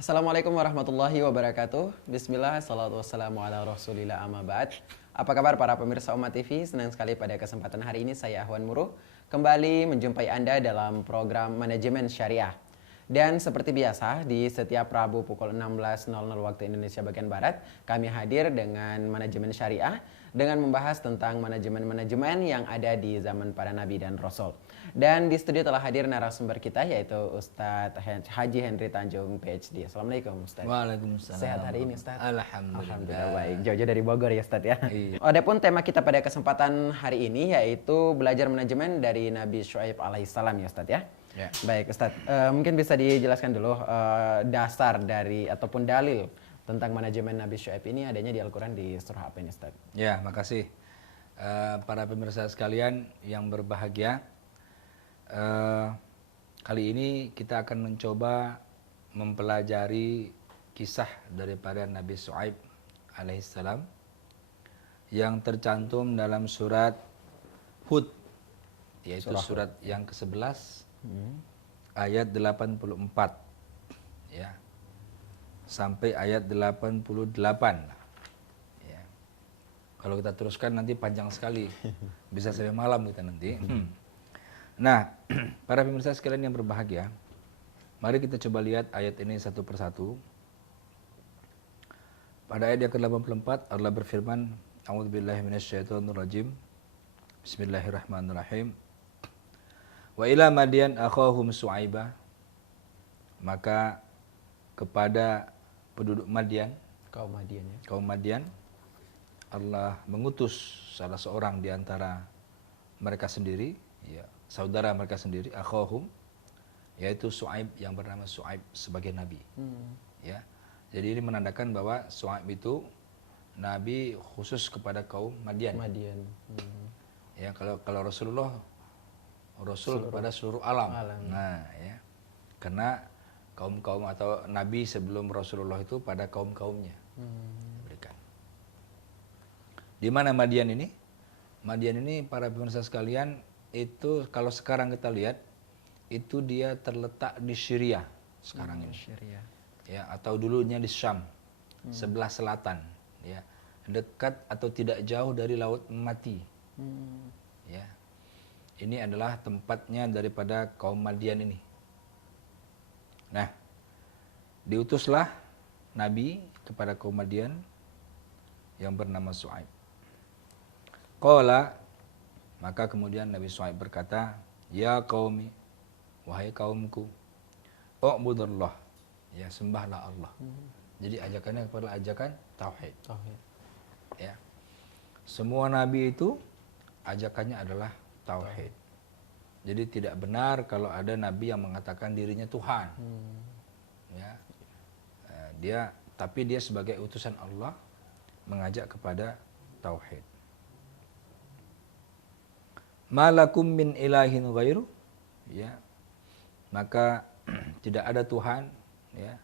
Assalamualaikum warahmatullahi wabarakatuh. Bismillah, salatu wassalamu ala rasulillah amma ba'd. Apa kabar para pemirsa Umat TV? Senang sekali pada kesempatan hari ini saya Ahwan Muruh kembali menjumpai Anda dalam program Manajemen Syariah. Dan seperti biasa di setiap Rabu pukul 16.00 waktu Indonesia bagian Barat, kami hadir dengan Manajemen Syariah dengan membahas tentang manajemen-manajemen yang ada di zaman para nabi dan rasul. Dan di studio telah hadir narasumber kita yaitu Ustadz Haji Henry Tanjung PhD. Assalamualaikum Ustadz. Waalaikumsalam. Sehat hari ini Ustadz? Alhamdulillah. Baik, jauh-jauh dari Bogor ya Ustadz ya. Iya. Adapun tema kita pada kesempatan hari ini yaitu belajar manajemen dari Nabi Syuaib alaihissalam ya Ustadz ya. Ya. Baik Ustadz, mungkin bisa dijelaskan dulu dasar dari ataupun dalil tentang manajemen Nabi Syuaib ini adanya di Al-Quran di surah apa ini Ustadz? Ya, makasih. Para pemirsa sekalian yang berbahagia, kali ini kita akan mencoba mempelajari kisah daripada Nabi Syuaib alaihissalam yang tercantum dalam surat Hud, yaitu surat yang ke-11 ayat 84 ya sampai ayat 88 ya. Kalau kita teruskan nanti panjang sekali, bisa sampai malam kita nanti. Nah, para pemirsa sekalian yang berbahagia, mari kita coba lihat ayat ini satu persatu. Pada ayat yang ke-84 Allah berfirman, A'udzubillahi minasyaitonirrajim. Bismillahirrahmanirrahim. Wa ila Madyan akhahum Syuaiba, maka kepada penduduk Madyan, Kaum Madian ya. kaum Madyan, Allah mengutus salah seorang di antara mereka sendiri, ya, saudara mereka sendiri, akhahum, yaitu Syuaib yang bernama Syuaib sebagai nabi. Ya. Jadi ini menandakan bahwa Syuaib itu nabi khusus kepada kaum Madyan. Madian. Ya, kalau Rasulullah Rasul kepada seluruh alam. Nah, ya. Karena kaum-kaum atau nabi sebelum Rasulullah itu pada kaum-kaumnya diberikan. Di mana Madian ini? Madian ini para pemirsa sekalian itu kalau sekarang kita lihat itu dia terletak di Syria sekarang ini. Syariah. Ya, atau dulunya di Syam, sebelah selatan, ya. Dekat atau tidak jauh dari Laut Mati. Ya. Ini adalah tempatnya daripada kaum Madian ini. Nah, diutuslah Nabi kepada kaum Madian yang bernama Syuaib. Qala, maka kemudian Nabi Syuaib berkata, Ya qaumi, wahai kaumku, u'budullah, ya sembahlah Allah. Jadi ajakannya kepada ajakan tauhid. Ya. Semua nabi itu ajakannya adalah tauhid. Jadi tidak benar kalau ada nabi yang mengatakan dirinya Tuhan. Ya. Tapi dia sebagai utusan Allah mengajak kepada tauhid. Malakum min ilahin ghairu, ya. Maka tidak ada Tuhan, ya,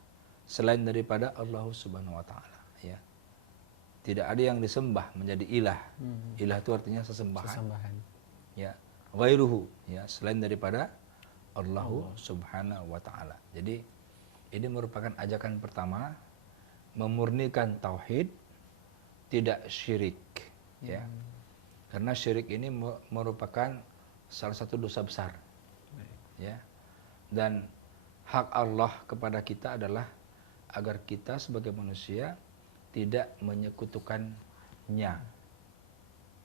selain daripada Allah Subhanahu wa taala, ya. Tidak ada yang disembah menjadi ilah. Ilah itu artinya sesembahan. Ya. Ghairuhu, ya, selain daripada Allah Subhanahu wa taala. Jadi ini merupakan ajakan pertama, memurnikan tauhid, tidak syirik, ya. Karena syirik ini merupakan salah satu dosa besar. Ya. Dan hak Allah kepada kita adalah agar kita sebagai manusia tidak menyekutukannya.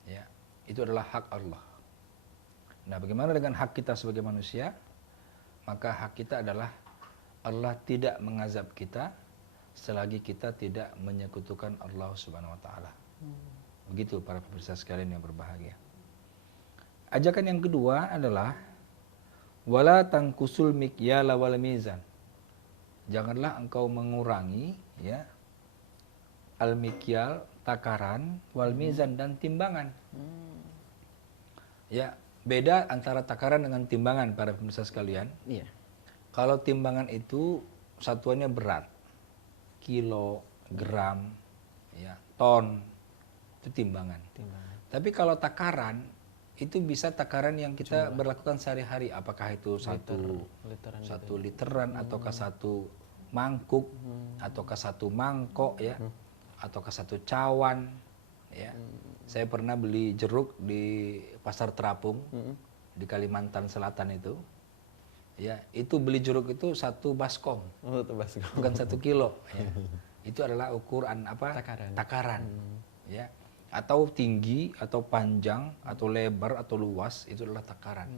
Ya. Itu adalah hak Allah. Nah, bagaimana dengan hak kita sebagai manusia? Maka hak kita adalah Allah tidak mengazab kita selagi kita tidak menyekutukan Allah Subhanahu wa taala. Begitu para pemirsa sekalian yang berbahagia. Ajakan yang kedua adalah wala tangkusul mikyala wal mizan. Janganlah engkau mengurangi, ya, al-mikyal, takaran, wal mizan, dan timbangan. Ya, beda antara takaran dengan timbangan para pemirsa sekalian. Iya. Kalau timbangan itu satuannya berat, kilo, gram, ya, ton, itu timbangan. Tapi kalau takaran itu bisa takaran yang kita berlakukan sehari-hari, apakah itu satu literan ataukah 1 mangkuk ataukah satu mangkok ya, ataukah satu cawan ya. Saya pernah beli jeruk di Pasar Terapung di Kalimantan Selatan itu. Ya, itu beli jeruk itu 1 baskom. Oh, itu baskom. Bukan 1 kilo ya. Itu adalah ukuran apa? Takaran. Ya. Atau tinggi atau panjang atau lebar atau luas itu adalah takaran.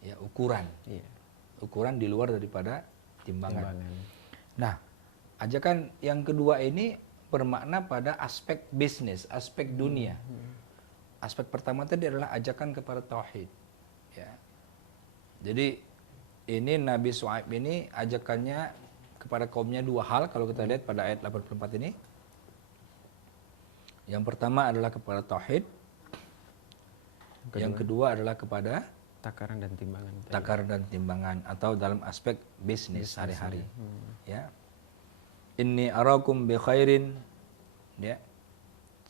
Ya, ukuran. Iya. Ukuran di luar daripada timbangan. Nah, ajakan yang kedua ini bermakna pada aspek bisnis, aspek dunia. Aspek pertama tadi adalah ajakan kepada tauhid. Ya. Jadi ini Nabi Shu'aib ini ajakannya kepada kaumnya 2 hal kalau kita lihat pada ayat 84 ini. Yang pertama adalah kepada tauhid. Yang kedua adalah kepada takaran dan timbangan. Takaran dan timbangan atau dalam aspek bisnis sehari-hari. Ya. Inni arakum bi khairin, ya.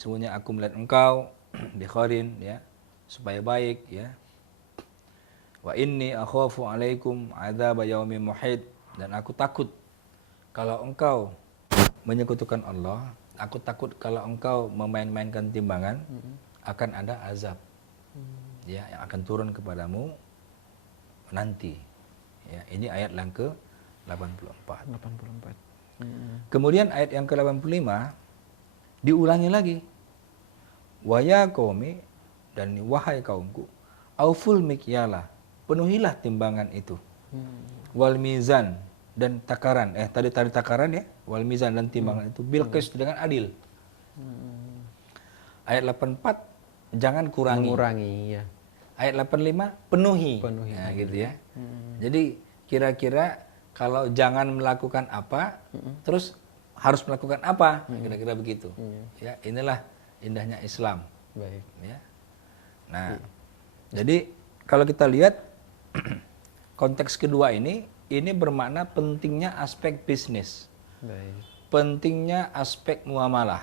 Sungguhnya aku melihat engkau bi khairin, ya, supaya baik, ya. Wa inni akhafu alaikum adzab yaumin muhit, dan aku takut kalau engkau menyekutukan Allah, aku takut kalau engkau memain-mainkan timbangan, akan ada azab. Ya, yang akan turun kepadamu nanti. Ya, ini ayat yang ke-84. Kemudian ayat yang ke-85 diulangi lagi. Wa ya qaumi, dan wahai kaumku, auful mikyala, penuhilah timbangan itu. Wal mizan, dan takaran. Tadi takaran ya, wal mizan dan timbangan itu bil qist, dengan adil. Ayat 84 jangan kurangi. Ya. Ayat 85 penuhi. Nah, gitu ya. Jadi kira-kira kalau jangan melakukan apa, terus harus melakukan apa, kira-kira begitu. Ya, inilah indahnya Islam. Baik. Ya. Nah, jadi kalau kita lihat konteks kedua ini bermakna pentingnya aspek bisnis, pentingnya aspek muamalah.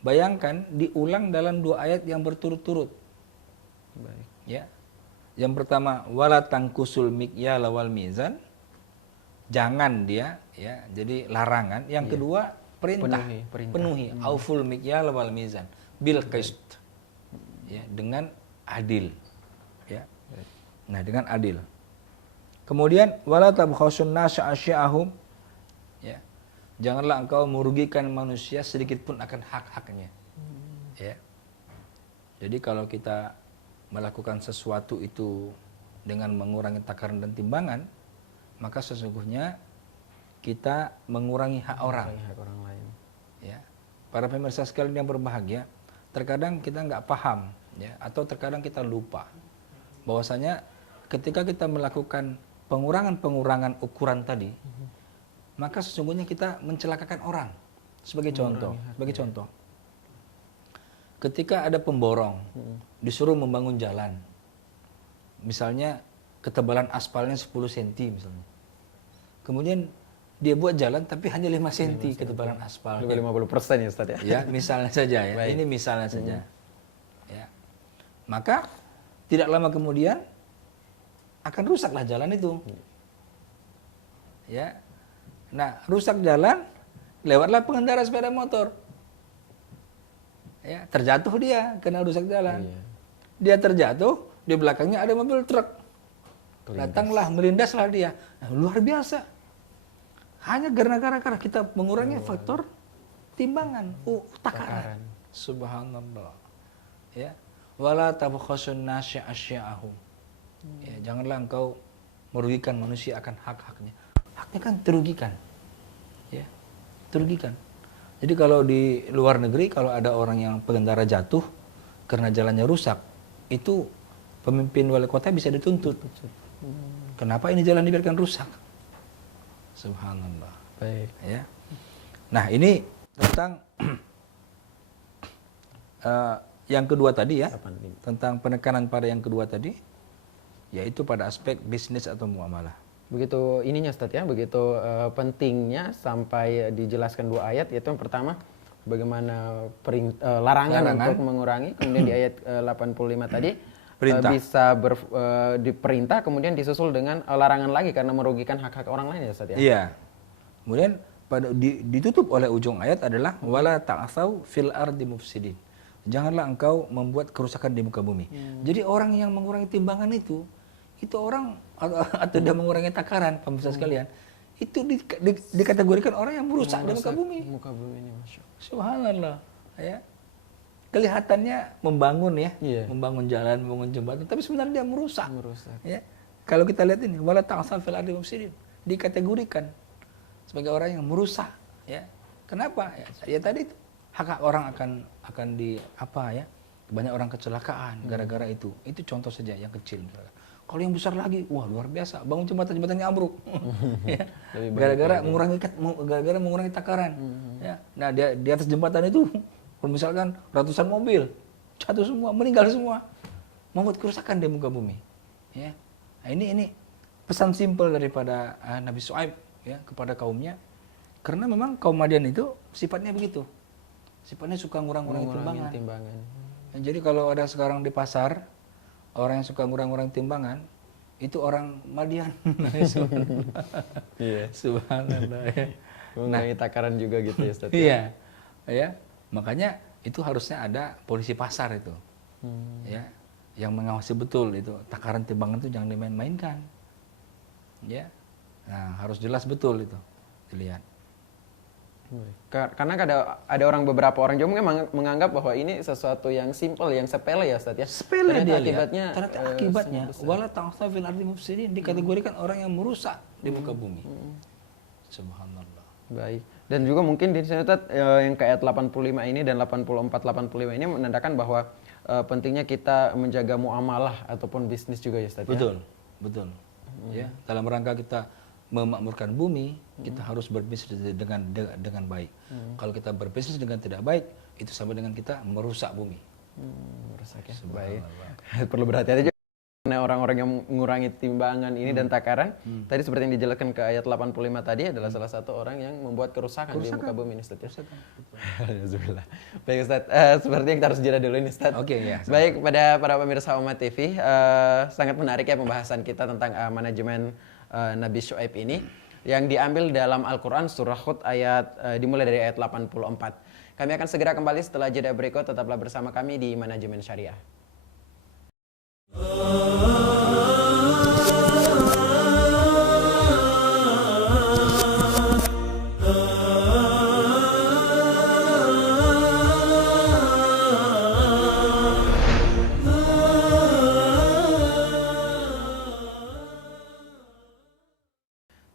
Bayangkan diulang dalam 2 ayat yang berturut-turut. Ya, yang pertama wala tangkusul mikyala wal mizan. Jangan dia, ya, jadi larangan. Yang kedua perintah. Penuhi. Auful mikyal wal mizan bil qist. Ya, dengan adil. Ya. Nah, dengan adil. Kemudian wala tabkhasun nasa asya'ahum. Ya. Janganlah engkau merugikan manusia sedikit pun akan hak-haknya. Ya. Jadi kalau kita melakukan sesuatu itu dengan mengurangi takaran dan timbangan, maka sesungguhnya kita mengurangi hak orang. Lain. Ya, para pemirsa sekalian yang berbahagia, terkadang kita nggak paham, ya, atau terkadang kita lupa bahwasanya ketika kita melakukan pengurangan ukuran tadi, maka sesungguhnya kita mencelakakan orang. Sebagai contoh, ketika ada pemborong disuruh membangun jalan, misalnya ketebalan aspalnya 10 cm misalnya. Kemudian dia buat jalan tapi hanya 5 cm ketebalan aspalnya. 50% ya Ustaz ya. Ya, misalnya saja ya. Baik. Ini misalnya saja. Ya. Maka tidak lama kemudian akan rusaklah jalan itu. Ya. Nah, rusak jalan, lewatlah pengendara sepeda motor. Ya, terjatuh dia karena rusak jalan. Dia terjatuh, di belakangnya ada mobil truk. Datanglah, melindaslah dia. Nah, luar biasa. Hanya gara-gara kita mengurangi faktor timbangan, takaran. Subhanallah. Ya. Wala tabkhasun nasa asya'ahum. Ya, janganlah engkau merugikan manusia akan hak-haknya. Haknya kan terugikan. Ya. Terugikan. Jadi kalau di luar negeri kalau ada orang yang pengendara jatuh karena jalannya rusak, itu pemimpin wali kota bisa dituntut. Kenapa ini jalan dibiarkan rusak? Subhanallah. Baik. Ya. Nah, ini tentang yang kedua tadi ya. Tentang penekanan pada yang kedua tadi, yaitu pada aspek bisnis atau muamalah. Begitu ininya Ustaz ya, begitu pentingnya sampai dijelaskan 2 ayat, yaitu yang pertama bagaimana larangan untuk mengurangi, kemudian di ayat 85 tadi bisa diperintah, kemudian disusul dengan larangan lagi karena merugikan hak-hak orang lain ya Ustaz ya. Iya. Kemudian ditutup oleh ujung ayat adalah wala ta'atsau fil ardi mufsidin. Janganlah engkau membuat kerusakan di muka bumi. Jadi orang yang mengurangi timbangan itu orang atau dia mengurangi takaran, pemirsa sekalian, itu dikategorikan orang yang merusak di muka bumi. Muka bumi ini, Masya Allah. Subhanallah, ya. Kelihatannya membangun ya, Iya. membangun jalan, membangun jembatan, tapi sebenarnya dia merusak. Merusak. Ya. Kalau kita lihat ini, wala ta'atsau fil ardi mufsidin, dikategorikan sebagai orang yang merusak, ya. Kenapa? Ya tadi itu hak orang akan di apa ya? Banyak orang kecelakaan gara-gara itu. Itu contoh saja yang kecil misalnya. Kalau yang besar lagi, wah luar biasa, bangun jembatannya ambruk. Ya. Gara-gara mengurangi takaran. Ya. Nah, di atas jembatan itu misalkan ratusan mobil jatuh semua, meninggal semua, membuat kerusakan di muka bumi. Ya. Nah, ini pesan simpel daripada Nabi Syuaib ya kepada kaumnya, karena memang kaum Madian itu sifatnya begitu, sifatnya suka ngurangi timbangan. Nah, jadi kalau ada sekarang di pasar orang yang suka ngurangi timbangan, itu orang Madian. Iya. Subhanallah. Ya. Mengurangi takaran juga gitu ya, Ustaz. Iya, ya. Makanya itu harusnya ada polisi pasar itu, ya, yang mengawasi betul itu takaran timbangan itu jangan dimain-mainkan, ya. Nah, harus jelas betul itu dilihat. Karena ada beberapa orang juga mungkin menganggap bahwa ini sesuatu yang simple, yang sepele ya, Ustaz ya. Sepele dia ternyata akibatnya wala ta'atsau fil ardi mufsidin, dikategorikan orang yang merusak di muka bumi. Subhanallah. Baik. Dan juga mungkin di sini Ustaz, yang ke ayat 85 ini dan 84-85 ini menandakan bahwa pentingnya kita menjaga muamalah ataupun bisnis juga ya, Ustaz ya. Betul. Ya, dalam rangka kita memakmurkan bumi, kita harus berbisnis dengan baik. Kalau kita berbisnis dengan tidak baik, itu sama dengan kita merusak bumi. Merusak ya. Baik. Perlu berhati-hati juga karena orang-orang yang mengurangi timbangan ini dan takaran. Tadi seperti yang dijelaskan ke ayat 85 tadi adalah salah satu orang yang membuat kerusakan di muka bumi ini, Ustaz ya. Alhamdulillah. Baik Ustaz, sepertinya kita harus jeda dulu ini Ustaz. Oke, ya. Baik, pada para pemirsa Umat TV, sangat menarik ya pembahasan kita tentang manajemen Nabi Syuaib ini yang diambil dalam Al-Quran surah Hud dimulai dari ayat 84. Kami akan segera kembali setelah jeda berikut. Tetaplah bersama kami di Manajemen Syariah.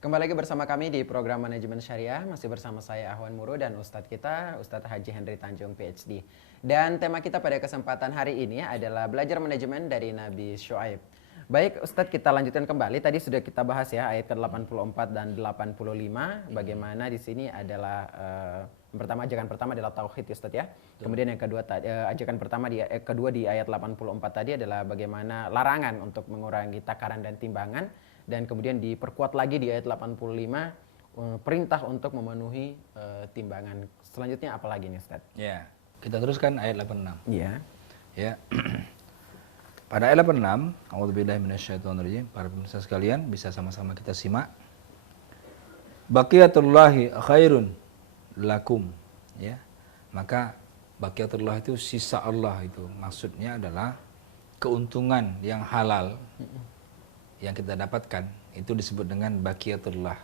Kembali lagi bersama kami di program Manajemen Syariah, masih bersama saya Ahwan Muru dan Ustadz kita, Ustadz Haji Henry Tanjung PhD. Dan tema kita pada kesempatan hari ini adalah belajar manajemen dari Nabi Syuaib. Baik Ustadz, kita lanjutkan kembali. Tadi sudah kita bahas ya ayat ke-84 dan 85. Bagaimana di sini adalah ajakan pertama adalah tauhid ya Ustadz ya. Kemudian yang kedua ajakan kedua di ayat 84 tadi adalah bagaimana larangan untuk mengurangi takaran dan timbangan. Dan kemudian diperkuat lagi di ayat 85 perintah untuk memenuhi timbangan. Selanjutnya apa lagi nih Ustaz? Ya, kita teruskan ayat 86. Iya. Ya. Pada ayat 86, a'udzubillahi minasyaitonirrajim, para pemirsa sekalian bisa sama-sama kita simak. Baqiyatullahi khairun lakum, ya. Maka baqiyatullah itu sisa Allah itu. Maksudnya adalah keuntungan yang halal yang kita dapatkan itu disebut dengan baqiyatullah,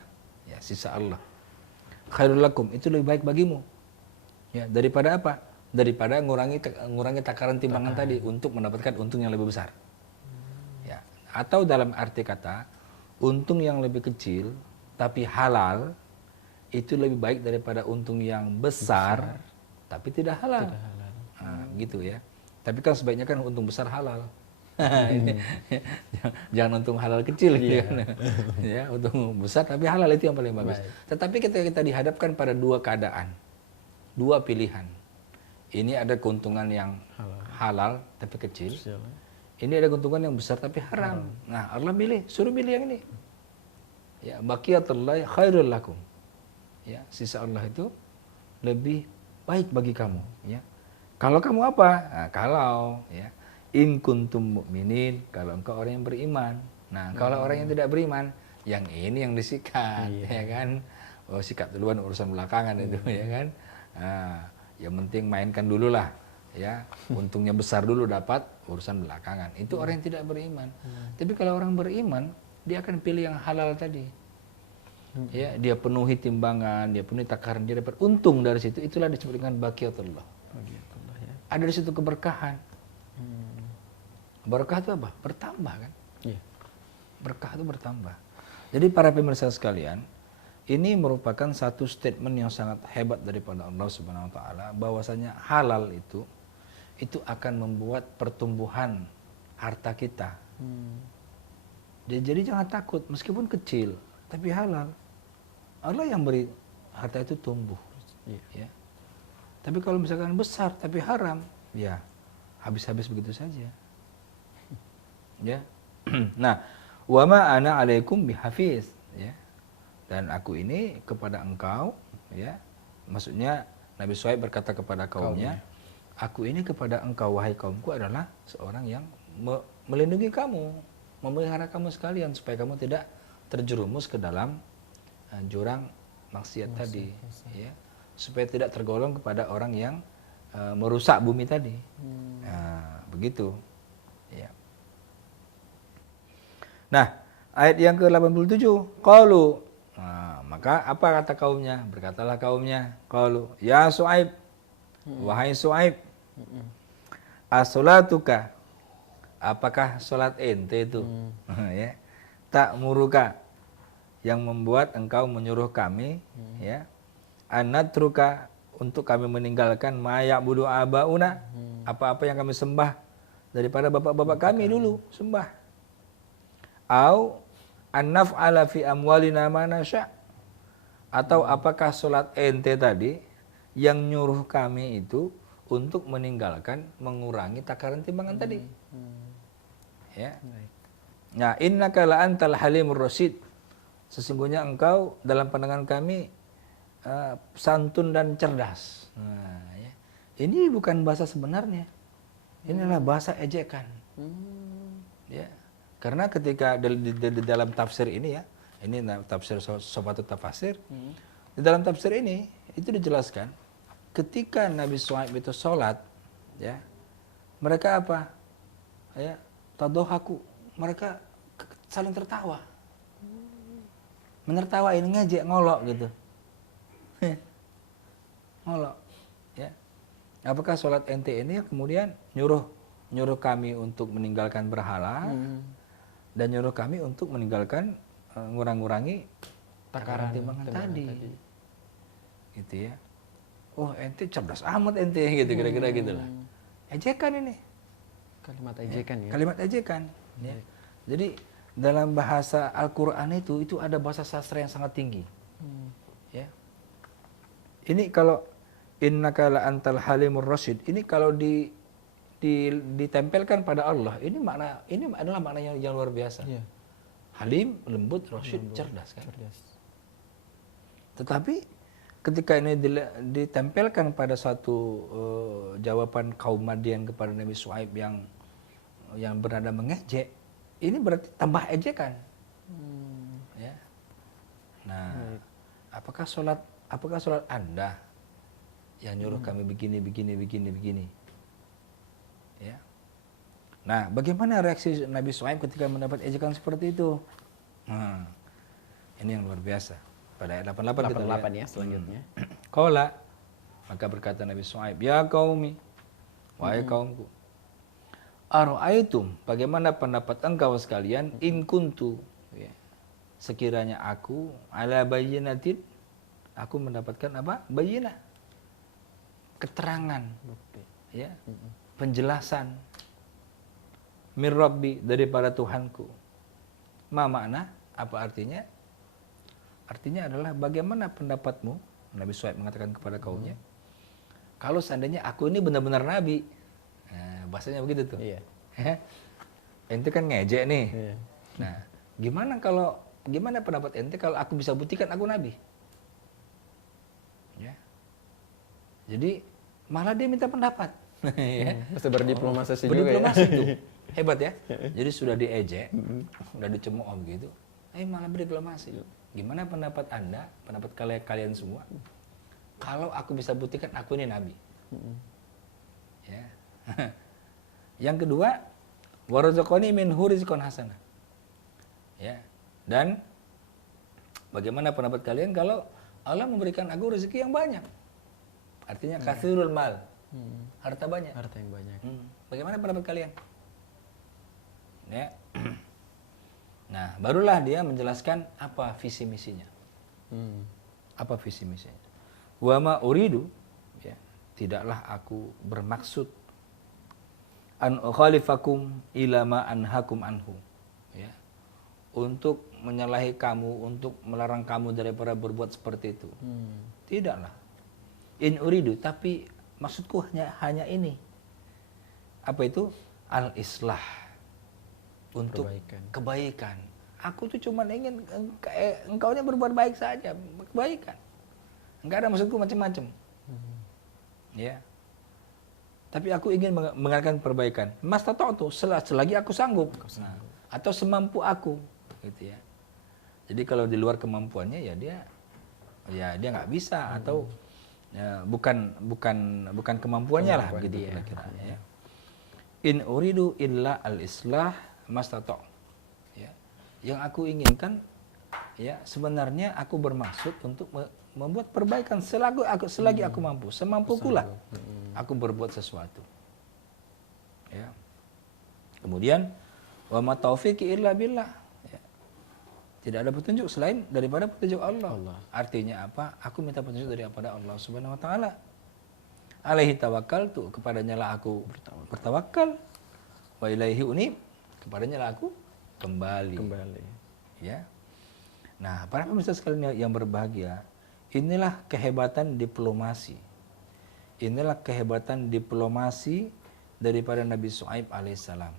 ya, sisa Allah. Khairul lakum, itu lebih baik bagimu, ya, daripada apa? Daripada ngurangi takaran timbangan tadi untuk mendapatkan untung yang lebih besar, ya. Atau dalam arti kata untung yang lebih kecil tapi halal itu lebih baik daripada untung yang besar tapi tidak halal. Nah, gitu ya. Tapi kan sebaiknya kan untung besar halal. Jangan untung halal kecil gitu ya, untung besar tapi halal itu yang paling bagus. Tetapi ketika kita dihadapkan pada dua keadaan, dua pilihan, ini ada keuntungan yang halal tapi kecil, ini ada keuntungan yang besar tapi haram. Nah, Allah suruh pilih yang ini, ya, baqiyatullahi khairul lakum, ya, sisa Allah itu lebih baik bagi kamu, ya. Kalau kamu apa? Nah, kalau ya in kuntum mu'minin, kalau engkau orang yang beriman. Nah, kalau orang yang tidak beriman, yang ini yang disikat, ya kan? oh sikat duluan urusan belakangan itu ya kan. Nah, yang penting mainkan dulu lah ya, untungnya besar dulu dapat, urusan belakangan. Itu orang yang tidak beriman. Tapi kalau orang beriman, dia akan pilih yang halal tadi. Ya, dia penuhi timbangan, dia penuhi takaran, dia dapat untung dari situ. Itulah disebut dengan baqiyatullah. Ya. Ada di situ keberkahan. Berkah itu apa? Bertambah kan? Iya. Berkah itu bertambah. Jadi para pemirsa sekalian, ini merupakan satu statement yang sangat hebat daripada Allah Subhanahu wa taala, bahwasanya halal itu akan membuat pertumbuhan harta kita. Jadi jangan takut meskipun kecil, tapi halal. Allah yang beri harta itu tumbuh. Ya. Tapi kalau misalkan besar tapi haram, ya habis-habis begitu saja. Ya. Nah, wa ma ana alaikum bihafiz, ya. Dan aku ini kepada engkau, ya. Maksudnya Nabi Syuaib berkata kepada kaumnya, aku ini kepada engkau wahai kaumku adalah seorang yang melindungi kamu, memelihara kamu sekalian supaya kamu tidak terjerumus ke dalam jurang maksiat tadi, ya. Supaya tidak tergolong kepada orang yang merusak bumi tadi. Nah, begitu. Ya. Nah, ayat yang ke-87, qalu. Nah, maka apa kata kaumnya? Berkatalah kaumnya, qalu, ya Syuaib, wahai Syuaib, as-salatuka, apakah salat ente itu? Ya. Tak muruka, yang membuat engkau menyuruh kami, ya, anatruka, untuk kami meninggalkan ma'ya'budu abauna, apa-apa yang kami sembah daripada bapak-bapak kami dulu sembah. Au an-naf'ala fi amwalina ma nasya', atau apakah salat ente tadi yang nyuruh kami itu untuk meninggalkan, mengurangi takaran timbangan tadi. Ya. Nah, innaka la antal halimur rasyid, sesungguhnya engkau dalam pandangan kami santun dan cerdas. Nah, ya. Ini bukan bahasa sebenarnya. Ini adalah bahasa ejekan. Ya. Karena ketika di dalam tafsir ini, ya, ini tafsir Sofatut Tafasir, di dalam tafsir ini itu dijelaskan ketika Nabi Syuaib itu sholat, ya, mereka apa? Ya, tadohaku, mereka saling tertawa, menertawain, ngejek, ngolok gitu, ngolok, ya. Apakah sholat ente ini kemudian nyuruh kami untuk meninggalkan berhala? Dan nyuruh kami untuk meninggalkan ngurangi takaran timbangan tadi. Gitu ya. Oh, ente cerdas amat ente gitu, kira-kira gitulah. Ejekan ini. Kalimat ejekan, ya. Kalimat ejekan, ya. Jadi dalam bahasa Al-Qur'an itu ada bahasa sastra yang sangat tinggi. Ya. Ini kalau innaka la antal halimur rasyid, ini kalau ditempelkan pada Allah, ini adalah makna yang luar biasa. Yeah. Halim, lembut, rasyid, cerdas kan. Tetapi ketika ini ditempelkan pada satu jawaban kaum Madian kepada Nabi Syuaib yang bernada mengejek, ini berarti tambah ejekan. Ya. Nah, apakah sholat Anda yang nyuruh kami begini? Ya. Nah, bagaimana reaksi Nabi Syuaib ketika mendapat ejekan seperti itu? Nah, ini yang luar biasa. Pada ayat 88 kita lihat. Ya, selanjutnya. Qala, maka berkata Nabi Syuaib, ya qaumi, wahai kaumku, ara'aitum, bagaimana pendapat engkau sekalian, in kuntu, ya, sekiranya aku ala bayyinatin, aku mendapatkan apa? Bayyinah, keterangan, ya, penjelasan mir rabbi, daripada Tuhanku. Ma makna, apa artinya? Artinya adalah bagaimana pendapatmu, Nabi Syuaib mengatakan kepada kaumnya, kalau seandainya aku ini benar-benar nabi. Nah, bahasanya begitu tuh. Iya. Ente kan ngejek nih. Iya. Nah, gimana pendapat ente kalau aku bisa buktikan aku nabi? Ya. Jadi malah dia minta pendapat. Ya. Mesti berdiplomasi juga berdiplomasi ya. tuh. Hebat ya. Jadi sudah diejek, sudah dicemooh begitu. Malah berdiplomasi. Gimana pendapat Anda, pendapat kalian semua? Kalau aku bisa buktikan aku ini nabi. Ya. Yang kedua, warzaqani minhu rizqan hasanah. Ya. Dan bagaimana pendapat kalian kalau Allah memberikan aku rezeki yang banyak? Artinya katsirul mal. Harta banyak. Harta yang banyak. Bagaimana pendapat kalian? Ya. Nah, barulah dia menjelaskan apa visi misinya. Apa visi misinya? Wa ma uridu, ya, tidaklah aku bermaksud an ukhalifakum ila ma anhakum anhu, ya, untuk menyalahi kamu, untuk melarang kamu daripada berbuat seperti itu. Tidaklah. In uridu, tapi maksudku hanya ini. Apa itu? Al-islah. Untuk kebaikan. Aku tuh cuma ingin engkaunya berbuat baik saja, kebaikan. Enggak ada maksudku macam-macam. Ya. Tapi aku ingin mengadakan perbaikan. Mas tato tuh selagi aku sanggup. Nah, atau semampu aku, gitu ya. Jadi kalau di luar kemampuannya ya dia nggak bisa atau ya, bukan kemampuannya lah gitu kira-kira ya. In uridu illa al-islah mastato'. Ya. Yang aku inginkan ya sebenarnya aku bermaksud untuk membuat perbaikan selagi aku mampu, semampuku lah aku berbuat sesuatu. Ya. Kemudian wa ma taufiqi illa billah. Ya. Tidak ada petunjuk selain daripada petunjuk Allah. Artinya apa? Aku minta petunjuk daripada Allah Subhanahu wa taala. Alaihi tawakkaltu, kepadanya lah aku bertawakal. Wa ilaihi unib, kepadanya lah aku kembali. Ya. Nah, para pemirsa sekalian yang berbahagia, inilah kehebatan diplomasi. Inilah kehebatan diplomasi daripada Nabi Syuaib alaihissalam.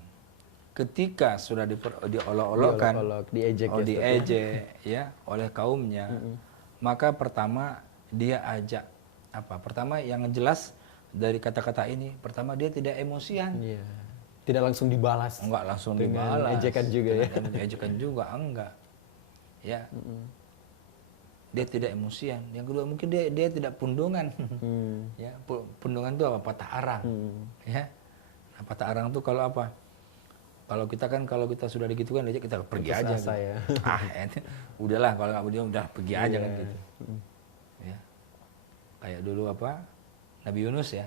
Ketika sudah diolok-olokkan, diejek ya oleh kaumnya, maka pertama dia ajak apa? Pertama yang jelas dari kata-kata ini, pertama dia tidak emosian. Iya. Tidak langsung dibalas. Enggak langsung dengan dibalas. ejekan juga ya. Ejekan juga enggak. Ya. Dia tidak emosian. Yang kedua mungkin dia tidak pundungan. Ya, pundungan itu apa? Patah arang. Ya. Nah, patah arang itu kalau apa? Kalau kita sudah digitukan aja kita pergi aja. Gitu. Ya. Udahlah kalau nggak dia udah pergi aja kan gitu. Ya. Kayak dulu apa? Nabi Yunus ya.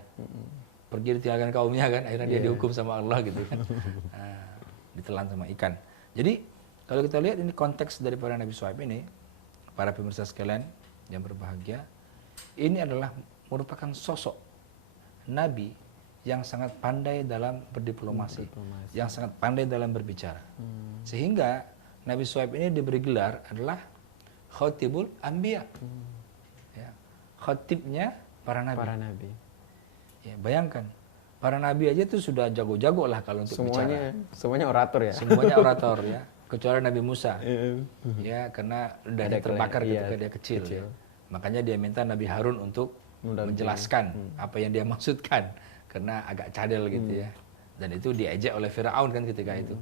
Pergi ditinggalkan kaumnya kan, akhirnya dia dihukum sama Allah gitu kan. Nah, ditelan sama ikan. Jadi kalau kita lihat ini konteks daripada Nabi Syuaib ini, para pemirsa sekalian yang berbahagia, ini adalah merupakan sosok Nabi yang sangat pandai dalam berdiplomasi, yang sangat pandai dalam berbicara. Sehingga Nabi Syuaib ini diberi gelar adalah Khatibul Anbiya. Ya, khatibnya para nabi. Ya, bayangkan, para nabi aja tuh sudah jago-jago lah kalau untuk bicara. Semuanya orator ya. Semuanya orator ya, kecuali Nabi Musa. Ya, karena udah terbakar ketika dia kecil. Ya. Makanya dia minta Nabi Harun untuk menjelaskan apa yang dia maksudkan, karena agak cadel gitu ya. Dan itu diejek oleh Firaun kan ketika itu.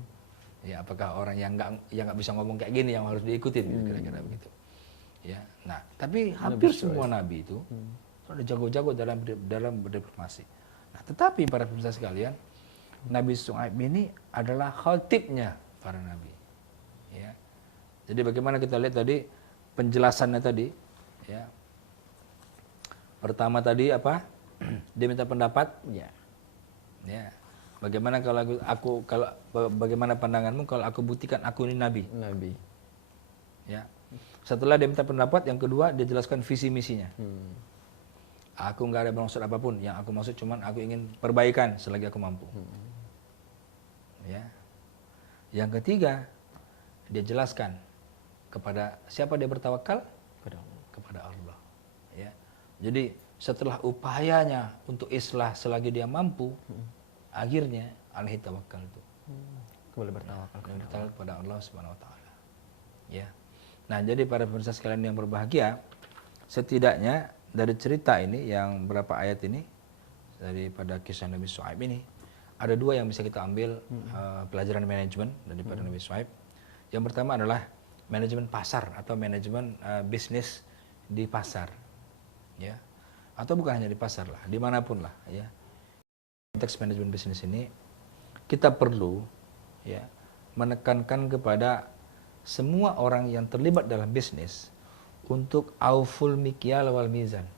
Ya, apakah orang yang nggak bisa ngomong kayak gini yang harus diikutin gitu, kira-kira begitu. Ya, nah tapi hampir semua nabi itu ada jago-jago dalam berdiplomasi. Nah, tetapi para pemirsa sekalian, Nabi Syuaib ini adalah khatibnya para nabi. Ya. Jadi bagaimana kita lihat tadi penjelasannya tadi, ya. Pertama tadi apa? Dia minta pendapat. Ya. Ya. Bagaimana bagaimana pandanganmu kalau aku buktikan aku ini nabi? Nabi. Ya. Setelah dia minta pendapat, yang kedua dia jelaskan visi misinya. Aku nggak ada maksud apapun, yang aku maksud cuman aku ingin perbaikan selagi aku mampu. Ya. Yang ketiga, dia jelaskan kepada siapa dia bertawakal? Kepada Allah. Ya. Jadi setelah upayanya untuk islah selagi dia mampu, akhirnya alaihi tawakkal itu. Kembali bertawakal kepada Allah Subhanahu wa taala. Ya. Nah, jadi para pemirsa sekalian yang berbahagia, setidaknya dari cerita ini yang berapa ayat ini daripada kisah Nabi Syuaib ini, ada dua yang bisa kita ambil pelajaran manajemen daripada Nabi Syuaib. Yang pertama adalah manajemen pasar atau manajemen bisnis di pasar, ya, atau bukan hanya di pasar lah, dimanapun lah, ya. Konteks manajemen bisnis ini kita perlu, ya, menekankan kepada semua orang yang terlibat dalam bisnis untuk auful mikyal wal mizan,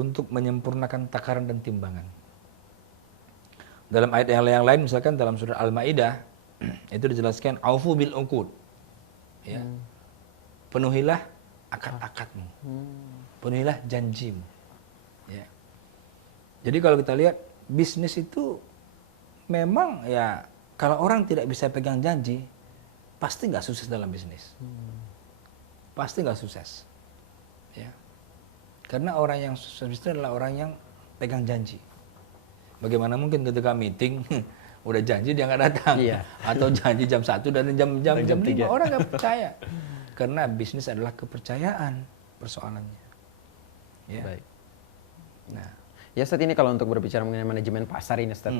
untuk menyempurnakan takaran dan timbangan. Dalam ayat yang lain, misalkan dalam surah Al-Maidah itu dijelaskan aufu bil uqud, ya, penuhilah akad-akadmu, penuhilah janjimu, ya. Jadi kalau kita lihat bisnis itu memang, ya, kalau orang tidak bisa pegang janji pasti nggak sukses dalam bisnis, pasti nggak sukses, ya. Karena orang yang sukses itu adalah orang yang pegang janji. Bagaimana mungkin ketika meeting udah janji dia nggak datang, Iya. atau janji jam 1 dan jam 5 3. orang nggak percaya. Karena bisnis adalah kepercayaan persoalannya, ya. Baik. Nah, Ya Ustaz, ini kalau untuk berbicara mengenai manajemen pasar ini Ustaz,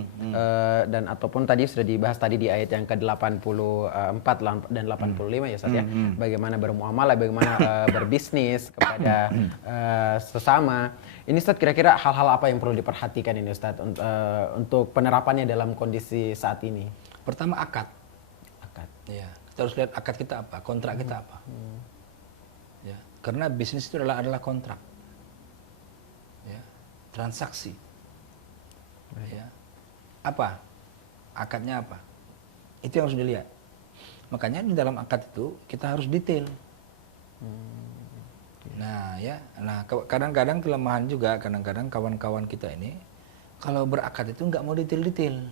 dan ataupun tadi sudah dibahas tadi di ayat yang ke-84 dan 85 ya Ustaz, ya, bagaimana bermuamalah, bagaimana berbisnis kepada sesama. Ini Ustaz, kira-kira hal-hal apa yang perlu diperhatikan ini Ustaz untuk penerapannya dalam kondisi saat ini? pertama akad. Akad. Ya, kita harus lihat akad kita apa, kontrak kita apa. Ya, karena bisnis itu adalah kontrak. Ya, transaksi. Ya. Apa? Akadnya apa? Itu yang harus dilihat. Makanya di dalam akad itu kita harus detail. Nah, ya. Nah, kadang-kadang kelemahan juga, kadang-kadang kawan-kawan kita ini kalau berakad itu nggak mau detail-detail.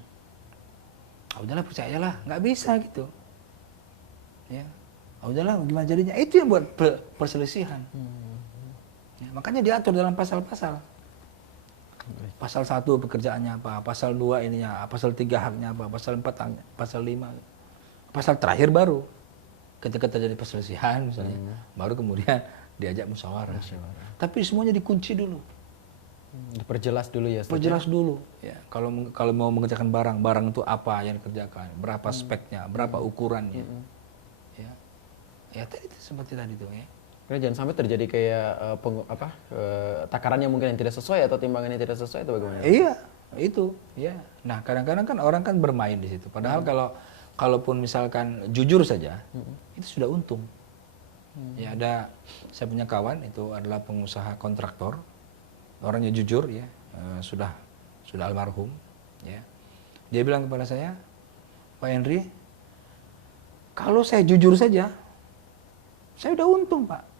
Ah, udahlah, percayalah, nggak bisa gitu. Ya. Ah, udahlah, gimana jadinya? Itu yang buat perselisihan. Ya, makanya diatur dalam pasal-pasal. Pasal 1 pekerjaannya apa, pasal 2 ininya, pasal 3 haknya apa, pasal 4 haknya, pasal 5. Pasal terakhir baru ketika terjadi perselisihan misalnya, baru kemudian diajak musyawarah. Tapi semuanya dikunci dulu. Diperjelas dulu ya Ustaz. Perjelas dulu. Ya, kalau mau mengerjakan barang itu apa yang dikerjakan, berapa speknya, berapa ukurannya. Ya. Ya tadi seperti tadi tuh, ya. Karena jangan sampai terjadi kayak takarannya mungkin yang tidak sesuai atau timbangannya tidak sesuai, itu bagaimana? Iya, itu, ya. Nah, kadang-kadang kan orang kan bermain di situ. Padahal kalaupun misalkan jujur saja, itu sudah untung. Ya, saya punya kawan itu adalah pengusaha kontraktor, orangnya jujur, ya, sudah almarhum, ya. Dia bilang kepada saya, Pak Henry, kalau saya jujur saja, saya udah untung, Pak.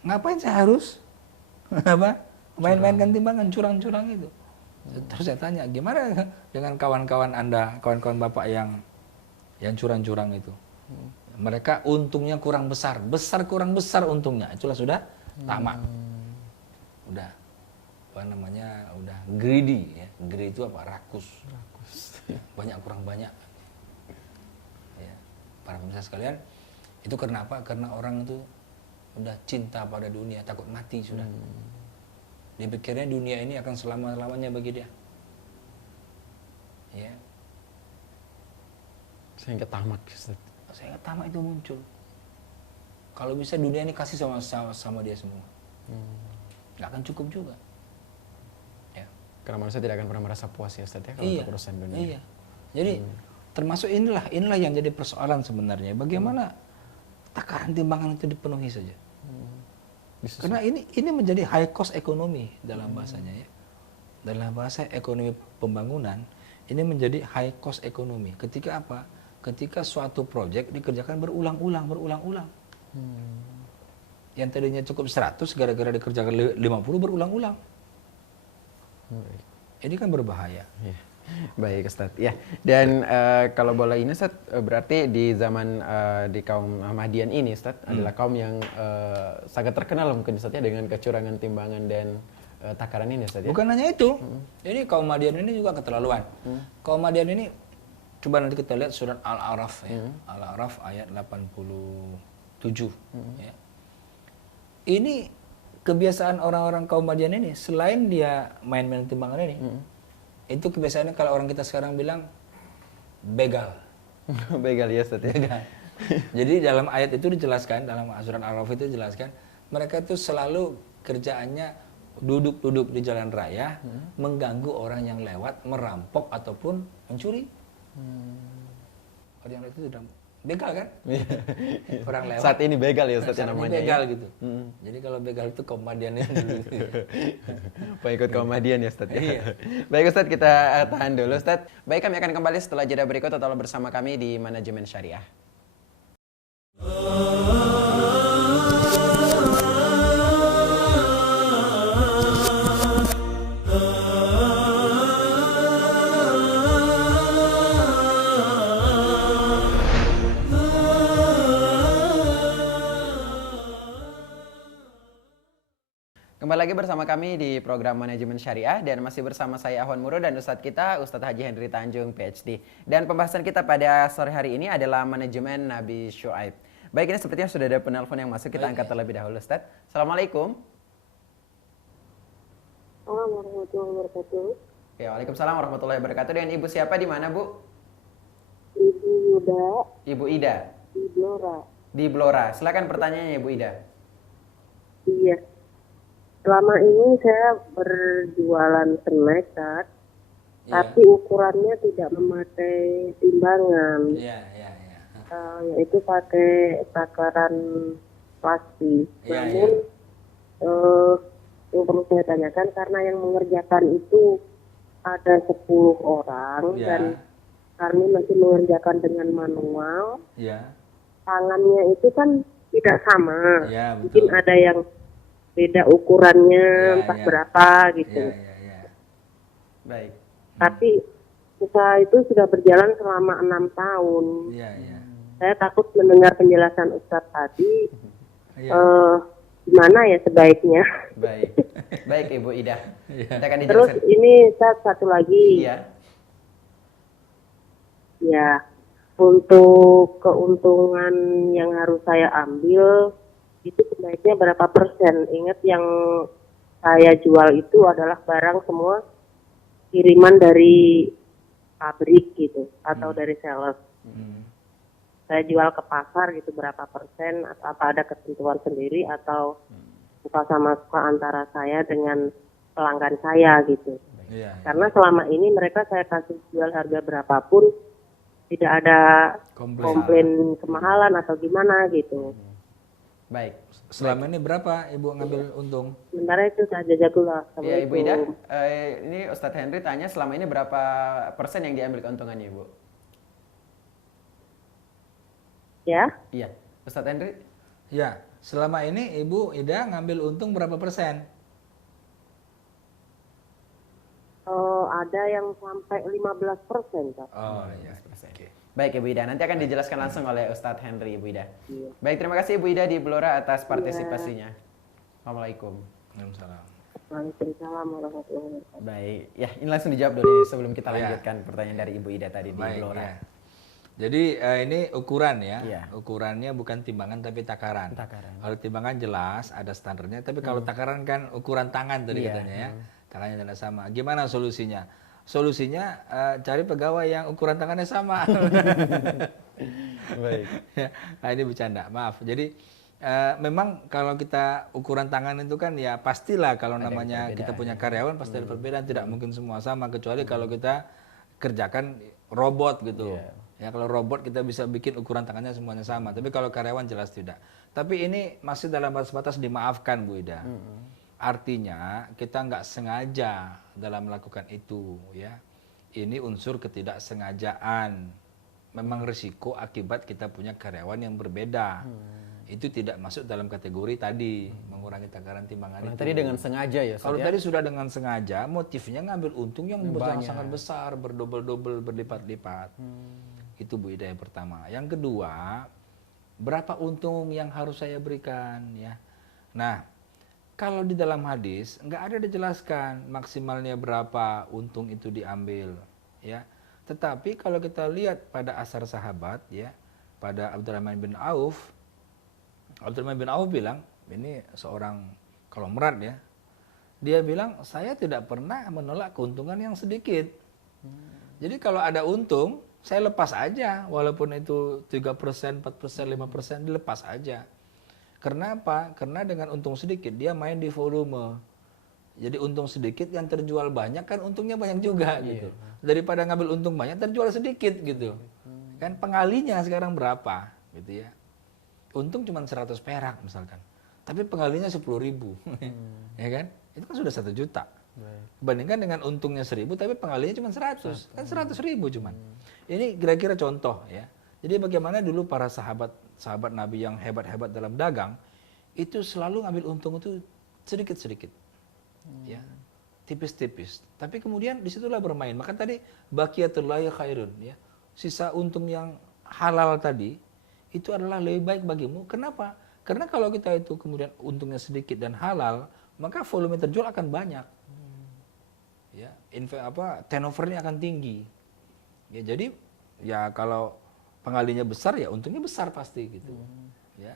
Ngapain saya harus main-mainkan timbangan, curang-curang itu? Terus saya tanya, gimana dengan kawan-kawan Anda, kawan-kawan Bapak yang curang-curang itu? Mereka untungnya kurang besar kurang besar untungnya, itulah sudah tamak. Udah udah greedy, ya. Greedy itu apa? Rakus. Banyak kurang banyak. Ya. Para pemirsa sekalian, itu karena apa? Karena orang itu udah cinta pada dunia, takut mati sudah. Dia pikirnya dunia ini akan selama-lamanya bagi dia. Ya. Sehingga tamak Ustaz. Sehingga tamak itu muncul. Kalau bisa dunia ini kasih sama dia semua. Nggak akan cukup juga. Ya. Karena manusia tidak akan pernah merasa puas ya Ustaz, ya, kalau untuk urusan dunia. Iya. Jadi termasuk inilah yang jadi persoalan sebenarnya. Bagaimana takaran timbangan itu dipenuhi saja. Karena ini menjadi high cost ekonomi dalam bahasanya, ya. Dalam bahasa ekonomi pembangunan, ini menjadi high cost ekonomi. Ketika apa? Ketika suatu proyek dikerjakan berulang-ulang. Yang tadinya cukup 100 gara-gara dikerjakan 50 berulang-ulang. Ini kan berbahaya. Ya. Baik Ustaz. Ya. Dan kalau boleh ini Ustaz, berarti di zaman di kaum Ahmadian ini Ustaz adalah kaum yang sangat terkenal mungkin Ustaz, ya, dengan kecurangan timbangan dan takaran ini Ustaz, ya. Bukan hanya itu. Jadi kaum Ahmadian ini juga keterlaluan. Kaum Ahmadian ini, coba nanti kita lihat surat Al-A'raf, ya. Al-A'raf ayat 87. Ya. Ini kebiasaan orang-orang kaum Ahmadian ini, selain dia main-main timbangan ini, itu kebiasaannya kalau orang kita sekarang bilang begal. Begal ya Ustaz ya. Jadi dalam ayat itu dijelaskan, dalam surat Al-Araf itu dijelaskan, mereka itu selalu kerjaannya duduk-duduk di jalan raya, mengganggu orang yang lewat, merampok ataupun mencuri. Orang yang itu sudah begal kan? Orang lewat. Saat ini begal ya Ustaz Saat ini namanya. begal Ya? gitu. Jadi kalau begal itu komediannya dulu. Pengikut komedian ya Ustaz ya. Iya. Baik Ustaz, kita tahan dulu Ustaz. Baik, kami akan kembali setelah jeda berikut. Tetaplah bersama kami di Manajemen Syariah. Kembali lagi bersama kami di program Manajemen Syariah dan masih bersama saya Ahwan Muro dan Ustadz kita Ustadz Haji Henry Tanjung PhD. Dan pembahasan kita pada sore hari ini adalah manajemen Nabi Syuaib. Baik, ini sepertinya sudah ada penelpon yang masuk, kita angkat terlebih dahulu Ustadz. Assalamualaikum. Assalamualaikum warahmatullahi wabarakatuh. Ya, waalaikumsalam warahmatullahi wabarakatuh. Dan ibu siapa, di mana Bu? Ibu Yuda Ibu Ida di Blora. di Blora. Silakan pertanyaannya Ibu Ida. Iya. Selama ini saya berjualan snack, Tat, tapi ukurannya tidak memakai timbangan, Iya. yaitu pakai takaran plastik. Iya, Namun yang perlu saya tanyakan, karena yang mengerjakan itu ada 10 orang Iya. dan kami masih mengerjakan dengan manual, Iya. tangannya itu kan tidak sama. Iya, Mungkin betul. ada yang beda ukurannya, Iya, entah iya. berapa gitu. Iya. Baik. Tapi usaha itu sudah berjalan selama 6 tahun. Iya. Saya takut mendengar penjelasan Ustadz tadi, Iya. gimana ya sebaiknya. Baik. Baik Ibu Ida. Iya. Kita akan Terus dijelaskan. ini satu lagi, Iya. ya untuk keuntungan yang harus saya ambil itu sebaiknya berapa persen? Ingat yang saya jual itu adalah barang semua kiriman dari pabrik gitu atau dari seller. Saya jual ke pasar gitu, berapa persen, atau apa ada ketentuan sendiri atau suka sama suka antara saya dengan pelanggan saya gitu. Iya. Karena selama ini mereka saya kasih jual harga berapapun tidak ada komplain kemahalan atau gimana gitu. Baik. Selama ini berapa Ibu ngambil untung? Sementara itu saja jagolah. Ya Ibu Ida, ini Ustadz Henry tanya selama ini berapa persen yang diambil keuntungannya Ibu? Ya, Iya, Ustadz Henry. Ya, selama ini Ibu Ida ngambil untung berapa persen? ada yang sampai 15%, Pak. Oh iya. Baik Ibu Ida, nanti akan dijelaskan langsung oleh Ustadz Henry Ibu Ida. Iya. Baik, terima kasih Ibu Ida di Blora atas partisipasinya. Assalamualaikum. Waalaikumsalam. Waalaikumsalam warahmatullahi wabarakatuh. Baik, ya ini langsung dijawab dulu nih sebelum kita Ya. lanjutkan pertanyaan dari Ibu Ida tadi di Baik, Blora. ya. Jadi ini ukuran ya. Iya. Ukurannya bukan timbangan tapi takaran. Takaran. Kalau timbangan jelas ada standarnya, tapi kalau takaran kan ukuran tangan tadi Iya. katanya ya. Tangannya tidak sama. Gimana solusinya? Solusinya cari pegawai yang ukuran tangannya sama. Baik. Ya, nah ini bercanda, maaf. Jadi memang kalau kita ukuran tangan itu kan ya pastilah kalau namanya kita punya karyawan pasti ada perbedaan, tidak mungkin semua sama kecuali kalau kita kerjakan robot gitu. Iya. Ya kalau robot kita bisa bikin ukuran tangannya semuanya sama, tapi kalau karyawan jelas tidak. Tapi ini masih dalam batas-batas dimaafkan Bu Ida. Artinya kita nggak sengaja dalam melakukan itu ya. Ini unsur ketidaksengajaan. Memang risiko akibat kita punya karyawan yang berbeda. Itu tidak masuk dalam kategori tadi mengurangi takaran timbangan Nah, itu. tadi dengan sengaja ya, Ustaz, Kalau ya? tadi sudah dengan sengaja, motifnya ngambil untung yang Banyak. sangat besar, berdobel-dobel, berlipat-lipat. Itu Bu Ida yang pertama. Yang kedua, berapa untung yang harus saya berikan ya. Nah, kalau di dalam hadis nggak ada dijelaskan maksimalnya berapa untung itu diambil ya. Tetapi kalau kita lihat pada asar sahabat ya, pada Abdurrahman bin Auf bilang, ini seorang konglomerat ya. Dia bilang, saya tidak pernah menolak keuntungan yang sedikit. Jadi kalau ada untung, saya lepas aja, walaupun itu 3%, 4%, 5%, dilepas aja. Karena apa? Karena dengan untung sedikit, dia main di volume. Jadi untung sedikit yang terjual banyak kan untungnya banyak juga gitu. Daripada ngambil untung banyak terjual sedikit gitu. Kan pengalinya sekarang berapa gitu ya. Untung cuma 100 perak misalkan. Tapi pengalinya 10.000. Ya kan? Itu kan sudah 1 juta. Bandingkan dengan untungnya 1.000 tapi pengalinya cuma 100. Kan 100.000 cuman. Ini kira-kira contoh ya. Jadi bagaimana dulu para sahabat Nabi yang hebat-hebat dalam dagang itu selalu ngambil untung itu sedikit-sedikit. Ya, tipis-tipis. Tapi kemudian disitulah bermain. Maka tadi baqiyatullahi khairun. Ya, sisa untung yang halal tadi itu adalah lebih baik bagimu. Kenapa? Karena kalau kita itu kemudian untungnya sedikit dan halal, maka volume terjual akan banyak. Ya, turnovernya akan tinggi. Ya, jadi ya kalau pengalinya besar ya untungnya besar pasti gitu. Ya,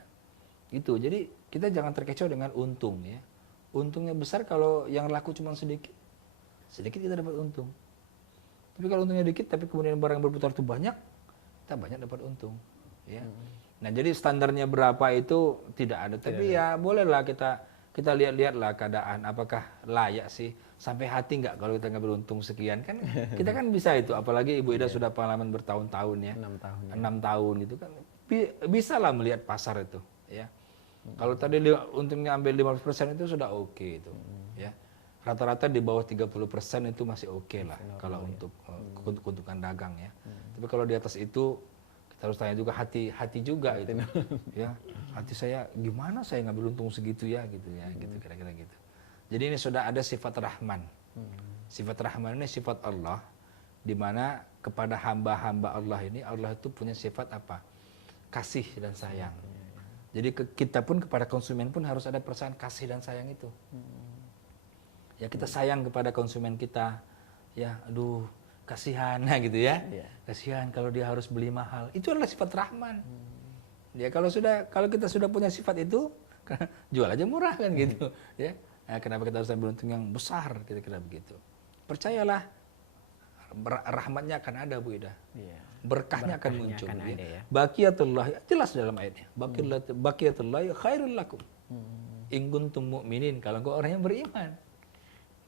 gitu. Jadi kita jangan terkecoh dengan untung ya. Untungnya besar kalau yang laku cuma sedikit kita dapat untung. Tapi kalau untungnya dikit tapi kemudian barang berputar itu banyak, kita banyak dapat untung. Ya. Nah jadi standarnya berapa itu tidak ada. Tapi ya bolehlah kita lihat-lihatlah keadaan apakah layak sih sampai hati nggak kalau kita ngambil untung sekian kan kita kan bisa itu. Apalagi Ibu Ida sudah pengalaman bertahun-tahun ya. 6 tahun. 6 tahun gitu kan bisa lah melihat pasar itu. Ya. Kalau tadi untungnya ambil 50% itu sudah oke itu, ya. Rata-rata di bawah 30% itu masih oke lah kalau untuk keuntungan dagang ya. Tapi kalau di atas itu kita harus tanya juga hati juga itu, ya. Hati saya gimana saya ngambil untung segitu ya gitu ya, gitu kira-kira gitu. Jadi ini sudah ada sifat Rahman. Sifat Rahman ini sifat Allah di mana kepada hamba-hamba Allah ini Allah itu punya sifat apa? Kasih dan sayang. Jadi kita pun kepada konsumen pun harus ada perasaan kasih dan sayang itu. Ya kita sayang kepada konsumen kita. Ya aduh kasihan gitu ya. Kasihan kalau dia harus beli mahal. Itu adalah sifat Rahman. Ya kalau kita sudah punya sifat itu jual aja murah kan gitu. Ya. Nah, kenapa kita harus ambil untung yang besar kira-kira begitu. Percayalah rahmatnya akan ada Bu Ida. Berkahnya akan muncul. Ya. Baqiyatullah jelas dalam ayatnya. Baqiyatullah khairul lakum. In kuntum mu'minin kalau engkau orang yang beriman.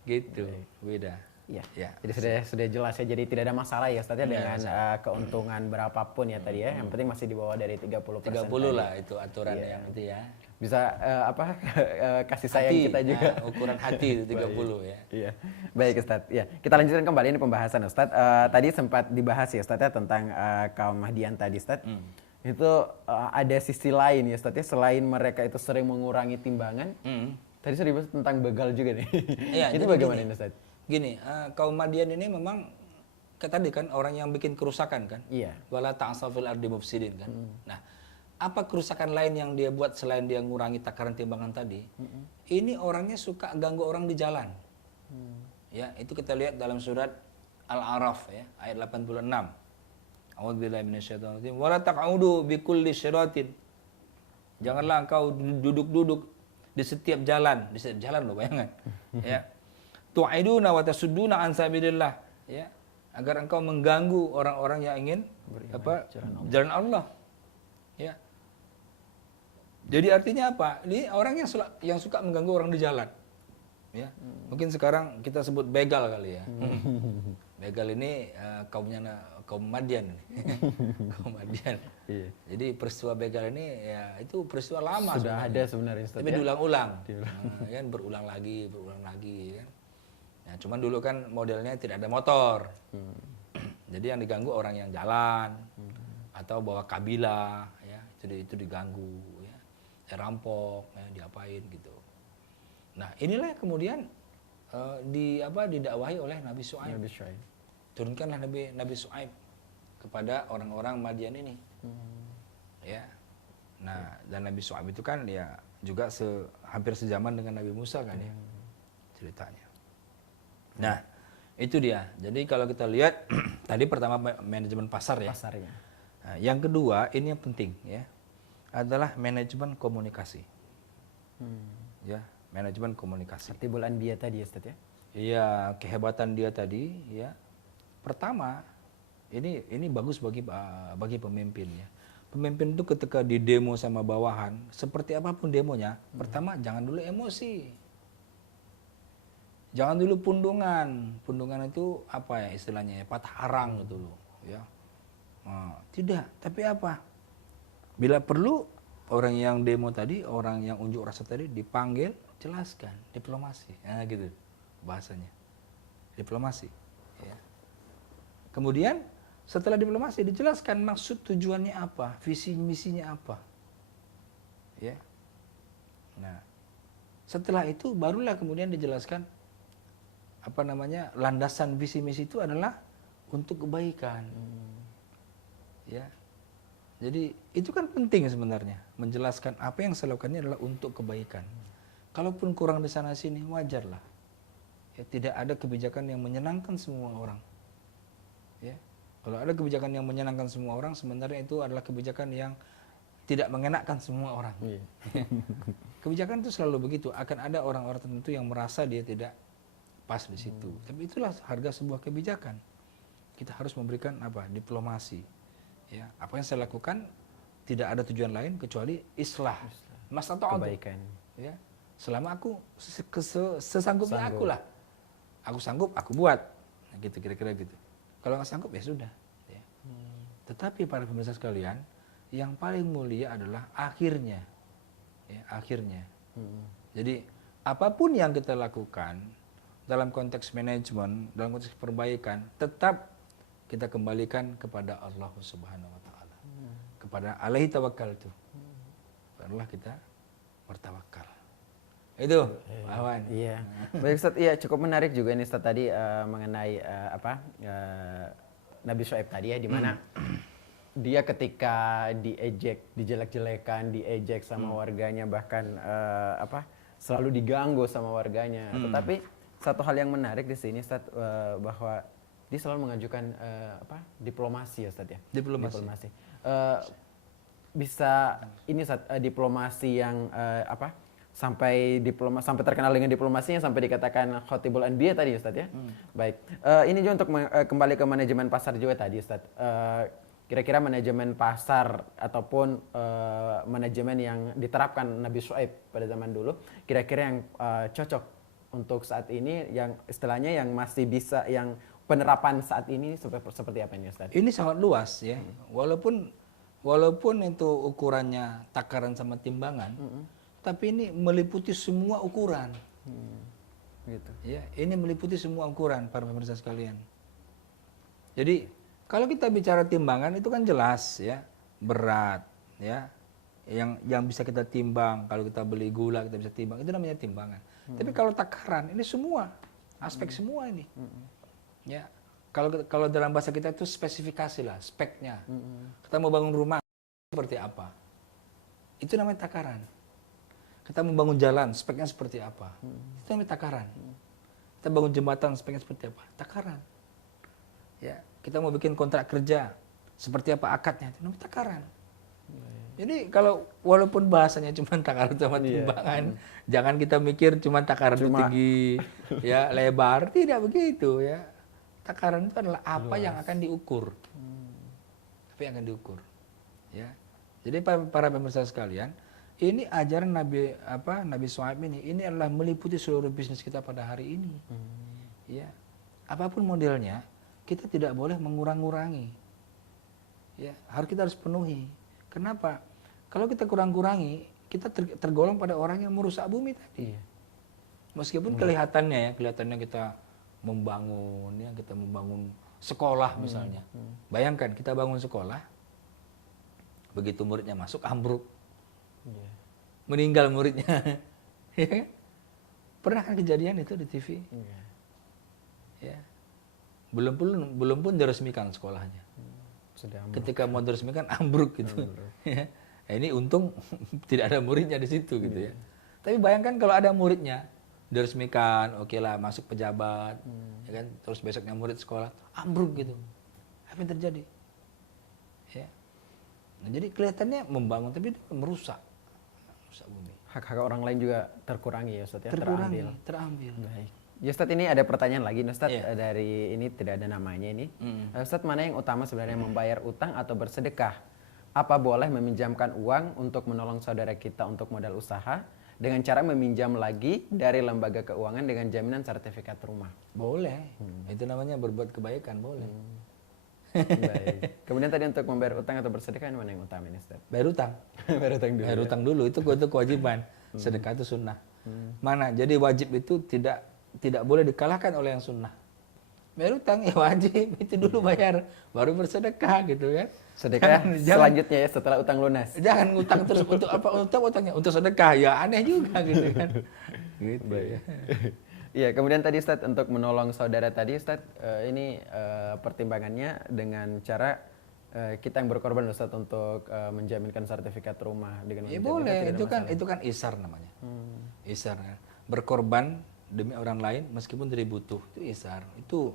Gitu, beda. Ya. Jadi sudah jelas ya. Jadi tidak ada masalah ya Ustaz ya dengan keuntungan berapapun ya tadi ya. Yang penting masih di bawah dari 30%. 30 lah itu aturan yang itu ya. Bisa kasih sayang hati, kita juga. Ukuran hati itu 30 ya. Iya. Baik Ustaz. Ya, kita lanjutkan kembali ini pembahasan Ustaz. Tadi sempat dibahas ya Ustaz ya tentang kaum Mahdian tadi Ustaz. Itu ada sisi lain ya Ustaz ya, selain mereka itu sering mengurangi timbangan. Tadi sudah dibahas tentang begal juga nih. Iya, itu bagaimana ini Ustaz? Gini, kaum Madian ini memang tadi kan orang yang bikin kerusakan kan. Iya. Wala ta'asaw fil ardi mufsidin kan. Nah, apa kerusakan lain yang dia buat selain dia ngurangi takaran timbangan tadi? Ini orangnya suka ganggu orang di jalan. Ya, itu kita lihat dalam surat Al-A'raf ya, ayat 86. A'udzubillahi minasyaitonir rajim. Wala taq'udu bikulli syiratin. Janganlah engkau duduk-duduk di setiap jalan loh bayangan. Ya. Tu'iduna wa tasudduna an sabilillah, ya. Agar engkau mengganggu orang-orang yang ingin jalan Allah. Ya. Jadi artinya apa? Ini orang yang suka mengganggu orang di jalan. Ya. Mungkin sekarang kita sebut begal kali ya. Begal ini kaum Madian. Kaum Madian. Iya. Jadi peristiwa begal ini ya itu peristiwa lama sudah sebenarnya. Ada sebenarnya. Tapi diulang-ulang. Kan berulang lagi kan. Ya, cuman dulu kan modelnya tidak ada motor. Jadi yang diganggu orang yang jalan atau bawa kabilah ya, itu diganggu ya. Rampok ya, diapain gitu. Nah, inilah yang kemudian didakwahi oleh Nabi Syuaib. Turunkanlah Nabi Syuaib kepada orang-orang Madian ini. Ya. Nah, dan Nabi Syuaib itu kan ya juga hampir sejaman dengan Nabi Musa kan ya. Ceritanya. Nah, itu dia. Jadi kalau kita lihat tadi pertama manajemen pasar ya. Pasarnya. Nah, yang kedua ini yang penting ya adalah manajemen komunikasi. Ya, manajemen komunikasi. Timbul Anbiya tadi ya Ustaz ya. Iya, kehebatan dia tadi ya. Pertama Ini bagus bagi pemimpin ya. Pemimpin itu ketika di demo sama bawahan, seperti apapun demonya, pertama jangan dulu emosi. Jangan dulu pundungan. Pundungan itu apa ya istilahnya ya, patah arang gitu loh, ya. Nah, tidak, tapi apa? Bila perlu orang yang demo tadi, orang yang unjuk rasa tadi dipanggil, jelaskan, diplomasi. Nah, gitu bahasanya. Diplomasi, ya. Kemudian setelah diplomasi dijelaskan maksud tujuannya apa, visi misinya apa. Ya. Nah, setelah itu barulah kemudian dijelaskan apa namanya? Landasan visi misi itu adalah untuk kebaikan. Ya. Jadi itu kan penting sebenarnya, menjelaskan apa yang saya lakukan ini adalah untuk kebaikan. Kalaupun kurang di sana sini wajarlah. Ya, tidak ada kebijakan yang menyenangkan semua orang. Ya. Kalau ada kebijakan yang menyenangkan semua orang, sebenarnya itu adalah kebijakan yang tidak mengenakkan semua orang. Iya. Kebijakan itu selalu begitu. Akan ada orang-orang tertentu yang merasa dia tidak pas di situ. Tapi itulah harga sebuah kebijakan. Kita harus memberikan apa? Diplomasi. Ya, apa yang saya lakukan tidak ada tujuan lain kecuali islah. Kebaikan. Ya, selama aku sesanggupnya aku lah. Aku sanggup, aku buat. Nah, gitu kira-kira gitu. Kalau nggak sanggup ya sudah. Ya. Tetapi para pemirsa sekalian, yang paling mulia adalah akhirnya. Ya, akhirnya. Jadi apapun yang kita lakukan dalam konteks manajemen, dalam konteks perbaikan, tetap kita kembalikan kepada Allah Subhanahu Wa Taala. Kepada Alaihi Tawakkaltu. Barulah kita bertawakal. Itu, Pak Awan. Iya. Baik Ustaz, iya cukup menarik juga nih Ustaz tadi mengenai Nabi Syuaib tadi ya, di mana dia ketika diejek, dijelek-jelekan, diejek sama warganya, bahkan selalu diganggu sama warganya. Tetapi satu hal yang menarik di sini Ustaz, bahwa dia selalu mengajukan diplomasi ya Ustaz ya. Diplomasi. Bisa ini Ustaz, diplomasi yang sampai terkenal dengan diplomasinya sampai dikatakan khotibul anbiya tadi Ustaz ya. Baik. Ini juga untuk kembali ke manajemen pasar juga tadi Ustaz. Kira-kira manajemen pasar ataupun manajemen yang diterapkan Nabi Syuaib pada zaman dulu, kira-kira yang cocok untuk saat ini, yang istilahnya yang masih bisa, yang penerapan saat ini seperti apa ini Ustaz? Ini sangat luas ya. Walaupun itu ukurannya takaran sama timbangan, tapi ini meliputi semua ukuran. Gitu. Ya, ini meliputi semua ukuran para pemirsa sekalian. Jadi kalau kita bicara timbangan itu kan jelas ya, berat ya, yang bisa kita timbang. Kalau kita beli gula kita bisa timbang, itu namanya timbangan. Tapi kalau takaran ini semua aspek semua ini. Ya, kalau dalam bahasa kita itu spesifikasi lah, speknya. Kita mau bangun rumah seperti apa? Itu namanya takaran. Kita membangun jalan, speknya seperti apa? Itu namanya takaran. Kita bangun jembatan, speknya seperti apa? Takaran. Ya, kita mau bikin kontrak kerja, seperti apa akadnya? Itu namanya takaran. Jadi kalau walaupun bahasanya cuma takaran sama timbangan, jangan kita mikir cuma takaran tinggi, ya lebar, tidak begitu ya. Takaran itu adalah apa yang akan diukur. Apa yang akan diukur. Ya. Jadi para pemirsa sekalian, ini ajaran Nabi Syuaib ini adalah meliputi seluruh bisnis kita pada hari ini. Ya. Apapun modelnya, kita tidak boleh mengurang-ngurangi. Ya, kita harus penuhi. Kenapa? Kalau kita kurang-kurangi, kita tergolong pada orang yang merusak bumi tadi. Meskipun kelihatannya kita membangun, ya, kita membangun sekolah misalnya. Bayangkan kita bangun sekolah, begitu muridnya masuk ambruk. Meninggal muridnya. Pernah kan kejadian itu di TV? Ya. Belum pun diresmikan sekolahnya. Ketika mau diresmikan ambruk gitu. Ya. Ini untung tidak ada muridnya di situ gitu ya. Tapi bayangkan kalau ada muridnya, diresmikan, oke lah masuk pejabat, ya kan? Terus besoknya murid sekolah ambruk gitu. Apa yang terjadi? Ya. Nah, jadi kelihatannya membangun tapi merusak bumi. Hak-hak orang lain juga terkurangi ya Ustaz ya, Terambil. Baik. Ya Ustadz, ini ada pertanyaan lagi nih, Ustadz. Iya. Dari ini tidak ada namanya ini. Ustadz, mana yang utama sebenarnya, membayar utang atau bersedekah? Apa boleh meminjamkan uang untuk menolong saudara kita untuk modal usaha dengan cara meminjam lagi dari lembaga keuangan dengan jaminan sertifikat rumah? Boleh. Itu namanya berbuat kebaikan, boleh. Baik. Kemudian tadi untuk membayar utang atau bersedekah, mana yang utama ini, Ustadz? Bayar utang. Bayar utang dulu. Bayar utang dulu itu kewajiban. Sedekah itu sunnah. Mana? Jadi wajib itu tidak boleh dikalahkan oleh yang sunnah. Bayar utang ya wajib, itu dulu bayar, baru bersedekah gitu kan. Sedekah selanjutnya ya setelah utang lunas. Jangan ngutang terus untuk apa? Utangnya untuk sedekah ya aneh juga gitu kan. Gitu. Baik. Iya, kemudian tadi Ustadz untuk menolong saudara tadi Ustadz, ini pertimbangannya dengan cara kita yang berkorban Ustadz untuk menjaminkan sertifikat rumah dengan Ya menjaminkan boleh, tidak ada itu kan isar namanya. Isar kan. Berkorban demi orang lain meskipun tidak butuh, itu isar. Itu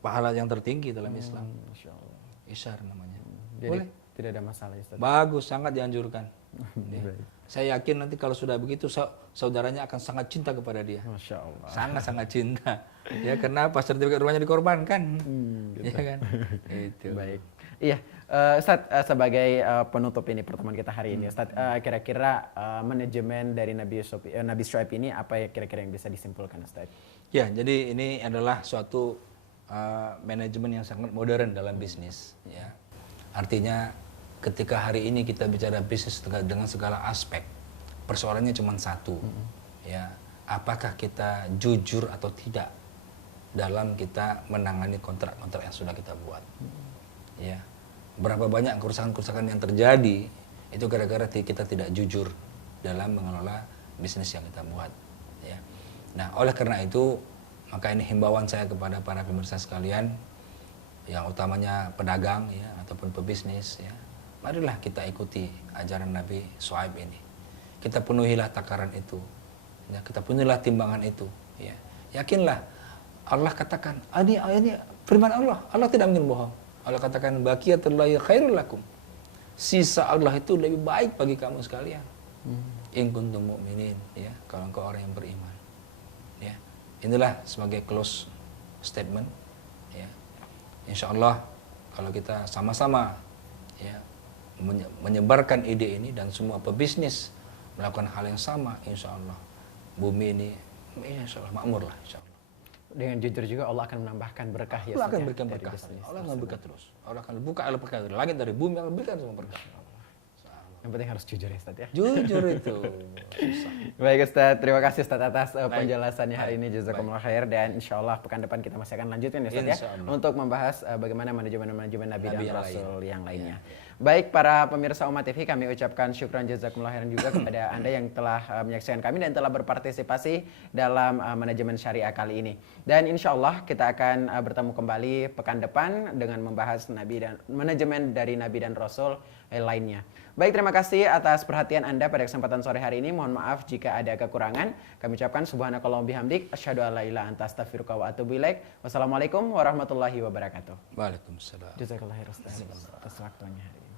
pahala yang tertinggi dalam Islam. Masya Allah. Isar namanya. Jadi Boleh. tidak ada masalah Ustadz. Bagus, sangat dianjurkan. Ya. Baik. Saya yakin nanti kalau sudah begitu saudaranya akan sangat cinta kepada dia. Masya Allah. Sangat-sangat cinta. Ya kenapa? Sertifikat rumahnya dikorbankan. Gitu. Ya kan? Itu. Baik. Iya, Ustadz, sebagai penutup ini pertemuan kita hari ini, Ustadz, kira-kira manajemen dari Nabi Syuaib ini apa ya kira-kira yang bisa disimpulkan, Ustadz? Ya, jadi ini adalah suatu manajemen yang sangat modern dalam bisnis. Ya, artinya ketika hari ini kita bicara bisnis dengan segala aspek, persoalannya cuma satu, ya, apakah kita jujur atau tidak dalam kita menangani kontrak-kontrak yang sudah kita buat. Ya, berapa banyak kerusakan-kerusakan yang terjadi itu gara-gara kita tidak jujur dalam mengelola bisnis yang kita buat. Ya. Nah, oleh karena itu, maka ini himbauan saya kepada para pemirsa sekalian, yang utamanya pedagang ya ataupun pebisnis ya. Marilah kita ikuti ajaran Nabi Syuaib ini. Kita penuhilah takaran itu. Ya, kita penuhilah timbangan itu ya. Yakinlah Allah katakan, ini firman Allah. Allah tidak mungkin bohong. Allah katakan baqiyatullahi khairul lakum. Sisa Allah itu lebih baik bagi kamu sekalian. In kuntum mu'minin ya, kalau engkau orang yang beriman. Ya. Inilah sebagai close statement ya. Insyaallah kalau kita sama-sama ya menyebarkan ide ini dan semua pebisnis melakukan hal yang sama, insyaallah bumi ini insyaallah makmur lah insyaallah. Dengan jujur juga Allah akan menambahkan berkah ya. Allah akan Ustadz, berikan dari berkah. bisnis Allah akan tersebut. berkah terus. Allah akan buka berkah dari langit dari bumi, akan berikan semua berkah. Yang penting harus jujur ya Ustadz ya. Jujur itu susah. Baik Ustadz, terima kasih Ustadz atas Baik. penjelasannya hari Baik. ini. Jazakumullah khair, dan insya Allah pekan depan kita masih akan lanjutkan ya Ustadz ya, Insya Allah. untuk membahas bagaimana manajemen Nabi dan Nabi yang Rasul lain. yang lainnya. Baik para pemirsa Umat TV, kami ucapkan syukran jazakumullah khairan juga kepada Anda yang telah menyaksikan kami dan telah berpartisipasi dalam manajemen syariah kali ini. Dan insya Allah kita akan bertemu kembali pekan depan dengan membahas manajemen dari Nabi dan Rasul lainnya. Baik, terima kasih atas perhatian Anda pada kesempatan sore hari ini. Mohon maaf jika ada kekurangan. Kami ucapkan subhanakallahumma bihamdik asyhadu an la ilaha illa anta astaghfiruka wa atubu ilaik. Wassalamualaikum warahmatullahi wabarakatuh. Waalaikumsalam. Jazakallahu khairan Ustaz atas waktunya hari ini.